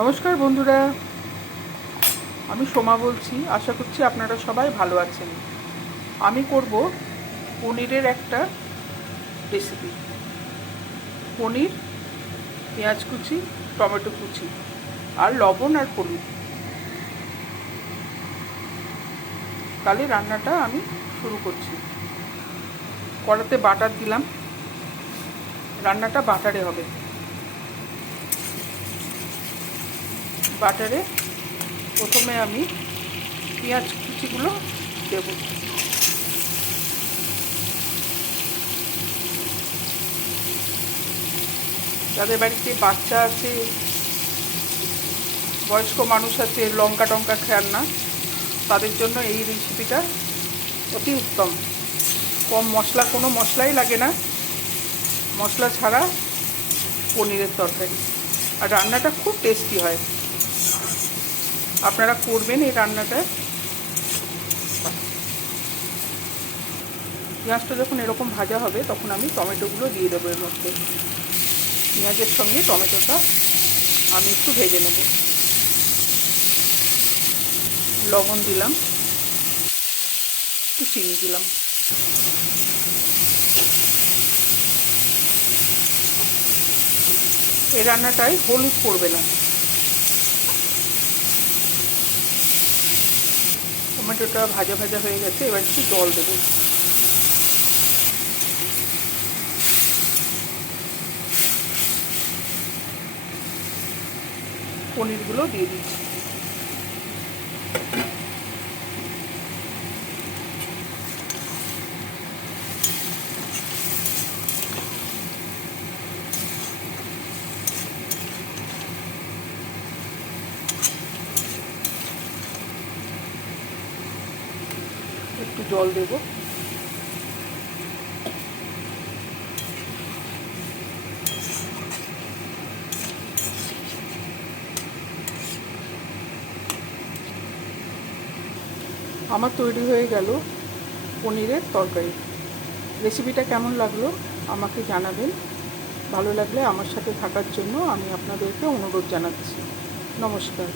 নমস্কার বন্ধুরা, আমি সোমা বলছি। আশা করছি আপনারা সবাই ভালো আছেন। আমি করব পনিরের একটা রেসিপি। পনির, পেঁয়াজ কুচি, টমেটো কুচি আর লবণ আর হলুদ। তাহলে রান্নাটা আমি শুরু করছি। কড়াতে বাটার দিলাম। রান্নাটা বাটারে হবে। বাটারে প্রথমে আমি পেঁয়াজ কুচিগুলো দেব। যাদের বাড়িতে বাচ্চা আছে, বয়স্ক মানুষ আছে, লঙ্কা টঙ্কা খান না, তাদের জন্য এই রেসিপিটা অতি উত্তম। কম মশলা, কোনো মশলাই লাগে না, মশলা ছাড়া পনিরের তরকারি। আর রান্নাটা খুব টেস্টি হয়। আপনারা করবেন এই রান্নাটা। পেঁয়াজটা যখন এরকম ভাজা হবে তখন আমি টমেটোগুলো দিয়ে দেবো এর মধ্যে। পেঁয়াজের সঙ্গে টমেটোটা আমি একটু ভেজে নেব। লবণ দিলাম, একটু চিনি দিলাম। এই রান্নাটায় হলুদ পড়বে না। টমেটোটা ভাজা ভাজা হয়ে গেছে, এবার একটু জল দেবো। পনিরগুলো দিয়ে দিচ্ছি। একটু জল দেবো। আমার তৈরি হয়ে গেল পনিরের তরকারি। রেসিপিটা কেমন লাগলো আমাকে জানাবেন। ভালো লাগলে আমার সাথে থাকার জন্য আমি আপনাদেরকে অনুরোধ জানাচ্ছি। নমস্কার।